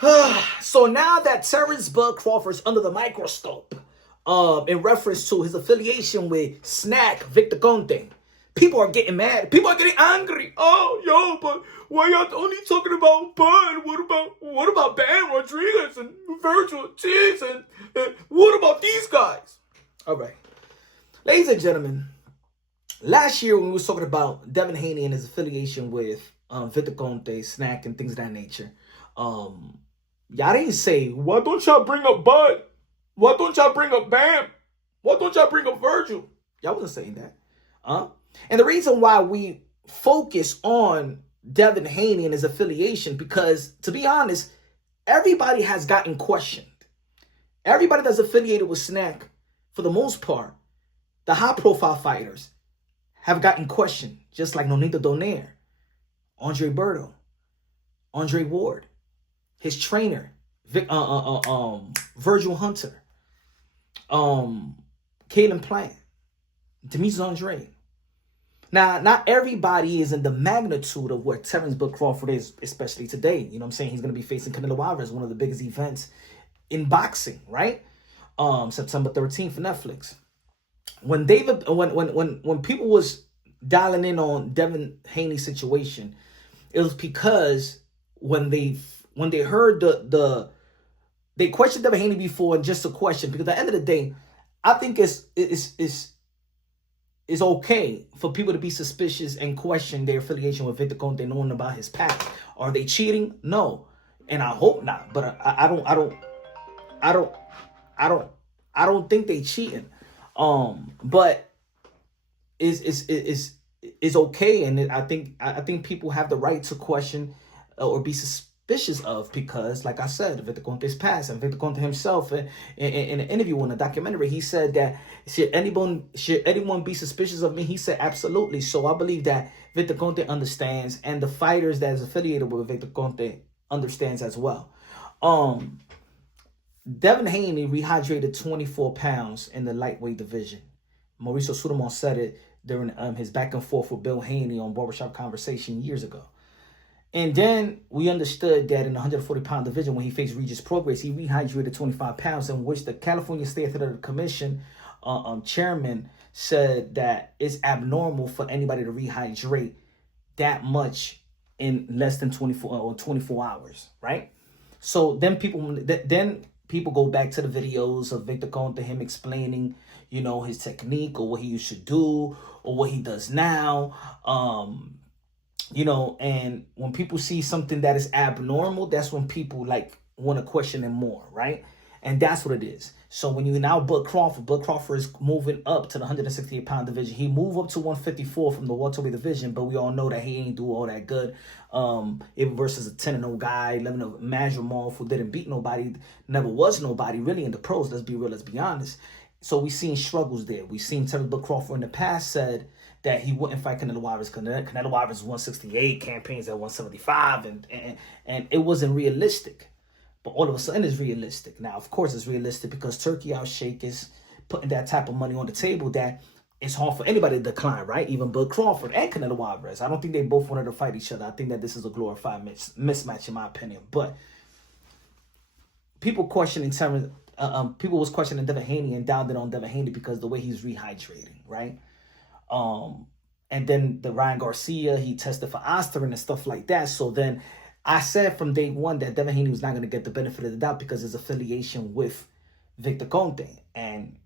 So now that Terence Crawford is under the microscope, in reference to his affiliation with SNAC Victor Conte, people are getting mad. People are getting angry. Oh, yo, but why y'all only talking about Bud? What about Bam Rodriguez and Virgil Ortiz and what about these guys? All right, ladies and gentlemen, last year when we was talking about Devin Haney and his affiliation with Victor Conte, SNAC, and things of that nature, y'all didn't say, why don't y'all bring up Bud? Why don't y'all bring up Bam? Why don't y'all bring up Virgil? Y'all wasn't saying that. And the reason why we focus on Devin Haney and his affiliation, because to be honest, everybody has gotten questioned. Everybody that's affiliated with SNAC, for the most part, the high-profile fighters have gotten questioned, just like Nonito Donaire, Andre Berto, Andre Ward, his trainer, Virgil Hunter, Kalen Plant, Demetrius Andre. Now, not everybody is in the magnitude of what Terence Crawford is, especially today. You know what I'm saying? He's going to be facing Canelo Álvarez, one of the biggest events in boxing, right? September 13th for Netflix. When people was dialing in on Devin Haney's situation, it was because when they heard they questioned Devin Haney before, and just a question, because at the end of the day, I think it's okay for people to be suspicious and question their affiliation with Victor Conte, knowing about his past. Are they cheating? No, and I hope not. But I don't think they cheating. But is okay, and I think people have the right to question or be suspicious of, because, like I said, Victor Conte's past, and Victor Conte himself in an interview in a documentary, he said that should anyone be suspicious of me? He said absolutely. So I believe that Victor Conte understands, and the fighters that is affiliated with Victor Conte understands as well. Devin Haney rehydrated 24 pounds in the lightweight division. Mauricio Sudamon said it during his back and forth with Bill Haney on Barbershop Conversation years ago. And then we understood that in the 140-pound division, when he faced Regis Prograis, he rehydrated 25 pounds, in which the California State Athletic Commission chairman said that it's abnormal for anybody to rehydrate that in less than 24 hours, right? So then people go back to the videos of Victor Conte, him explaining, his technique, or what he used to do, or what he does now. And when people see something that is abnormal, that's when people want to question him more, right? And that's what it is. So when you now Bud Crawford is moving up to the 168-pound division. He moved up to 154 from the welterweight division, but we all know that he ain't do all that good. Even versus a 10-0 guy, 11-0 Majramov, who didn't beat nobody, never was nobody really in the pros. Let's be real, let's be honest. So we've seen struggles there. We've seen Terence Crawford in the past said that he wouldn't fight Canelo Álvarez. Canelo Álvarez 168, campaigns at 175, and it wasn't realistic. But all of a sudden it's realistic. Now, of course, it's realistic because Turkey Al-Sheikh is putting that type of money on the table that it's hard for anybody to decline, right? Even Bud Crawford and Canelo Álvarez. I don't think they both wanted to fight each other. I think that this is a glorified mismatch, in my opinion. But people questioning Terence, people was questioning Devin Haney and downed it on Devin Haney because the way he's rehydrating, right? And then the Ryan Garcia, he tested for Osterin and stuff like that. So then I said from day one that Devin Haney was not going to get the benefit of the doubt because his affiliation with Victor Conte. And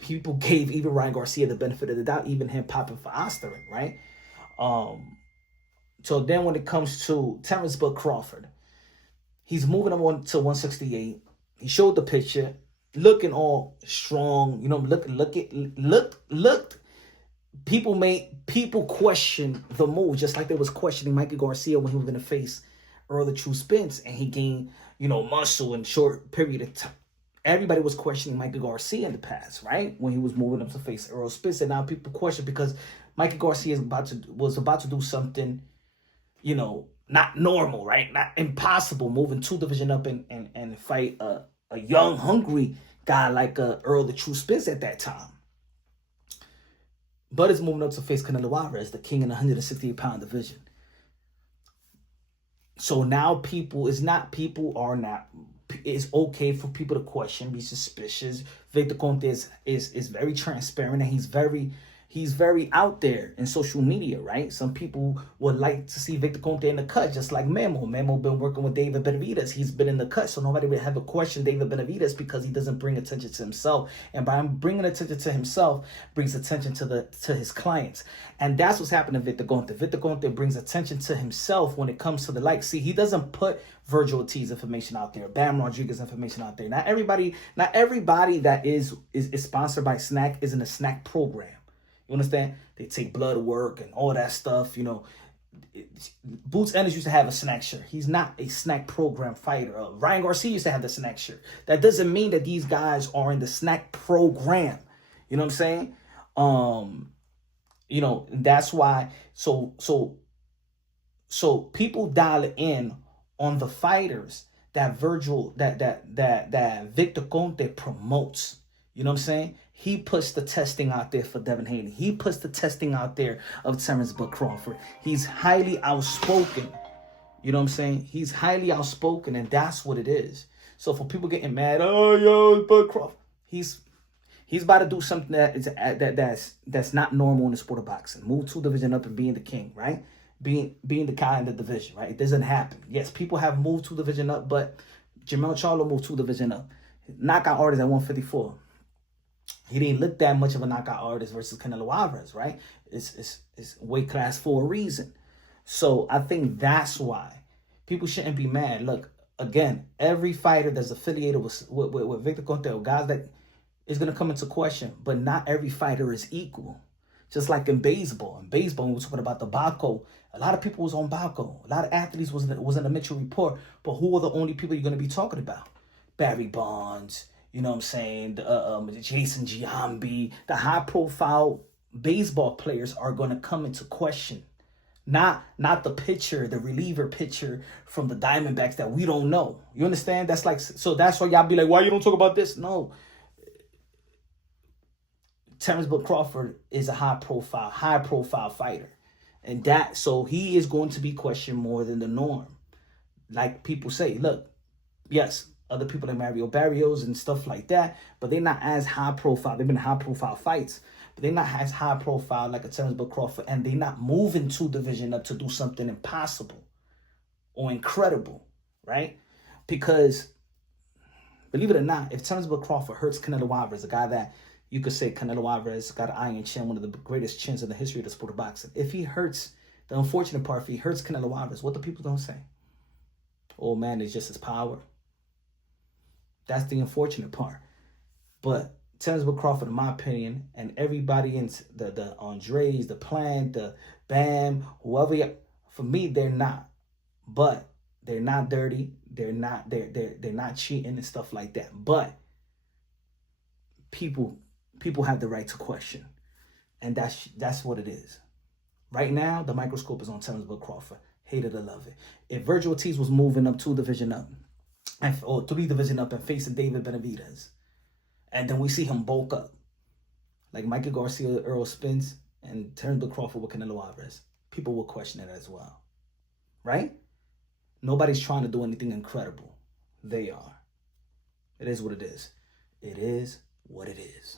people gave even Ryan Garcia the benefit of the doubt, even him popping for Osterin, right? So then when it comes to Terence Crawford, he's moving on to 168. He showed the picture, looking all strong, looked. People question the move, just like they was questioning Mikey Garcia when he was going to face Earl the True Spence, and he gained, muscle in short period of time. Everybody was questioning Mikey Garcia in the past, right? When he was moving up to face Earl Spence, and now people question because Mikey Garcia was about to do something, not normal, right? Not impossible, moving 2 divisions up and fight a young, hungry guy like Earl the True Spence at that time. Bud is moving up to face Canelo Álvarez, the king in the 168-pound division. So now it's okay for people to question, be suspicious. Victor Conte is very transparent, and he's very out there in social media, right? Some people would like to see Victor Conte in the cut, just like Memo. Memo been working with David Benavidez. He's been in the cut, so nobody would have a question David Benavidez because he doesn't bring attention to himself. And by bringing attention to himself, brings attention to his clients. And that's what's happening to Victor Conte. Victor Conte brings attention to himself when it comes to the likes. See, he doesn't put Virgil Ortiz information out there, Bam Rodriguez information out there. Not everybody that is sponsored by SNAC is in a SNAC program. You understand? They take blood work and all that stuff. You know, Boots Ennis used to have a SNAC shirt. He's not a SNAC program fighter. Ryan Garcia used to have the SNAC shirt. That doesn't mean that these guys are in the SNAC program. You know what I'm saying? You know, that's why. So people dial in on the fighters that Victor Conte promotes. You know what I'm saying? He puts the testing out there for Devin Haney. He puts the testing out there of Terence Crawford. He's highly outspoken. You know what I'm saying? He's highly outspoken, and that's what it is. So for people getting mad, oh, yo, Bud Crawford, he's about to do something that's not normal in the sport of boxing. Move 2 division up and being the king, right? Being the guy in the division, right? It doesn't happen. Yes, people have moved 2 division up, but Jermell Charlo moved 2 division up. Knockout artist at 154. He didn't look that much of a knockout artist versus Canelo Álvarez, right? It's weight class for a reason. So I think that's why people shouldn't be mad. Look, again, every fighter that's affiliated with Victor Conte, or guys that is going to come into question, but not every fighter is equal. Just like in baseball. In baseball, when we were talking about the Baco, a lot of people was on Baco. A lot of athletes was in the Mitchell Report, but who are the only people you're going to be talking about? Barry Bonds, you know what I'm saying? Jason Giambi, the high-profile baseball players are going to come into question. Not the pitcher, the reliever pitcher from the Diamondbacks that we don't know. You understand? That's like, so that's why y'all be like, why you don't talk about this? No. Terence Crawford is a high-profile fighter. And so he is going to be questioned more than the norm. Like people say, look, yes, other people like Mario Barrios and stuff like that, but they're not as high profile. They've been high profile fights, but they're not as high profile like a Terence Crawford, and they're not moving 2 division up to do something impossible or incredible, right? Because believe it or not, if Terence Crawford hurts Canelo Álvarez, a guy that you could say Canelo Álvarez got an iron chin, one of the greatest chins in the history of the sport of boxing. If he hurts, the unfortunate part, if he hurts Canelo Álvarez, what the people don't say? Oh man, it's just his power. That's the unfortunate part. But Terence Crawford, in my opinion, and everybody in the Andres, the Plant, the Bam, whoever, for me, they're not. But they're not dirty. They're not cheating and stuff like that. But people have the right to question. And that's what it is. Right now, the microscope is on Terence Crawford. Hate it or love it. If Virgil Ortiz was moving up 2 division up, or 3 division up and facing David Benavidez, and then we see him bulk up, like Michael Garcia, Earl Spence, and Terence Crawford with Canelo Álvarez, people will question it as well, right? Nobody's trying to do anything incredible. They are. It is what it is. It is what it is.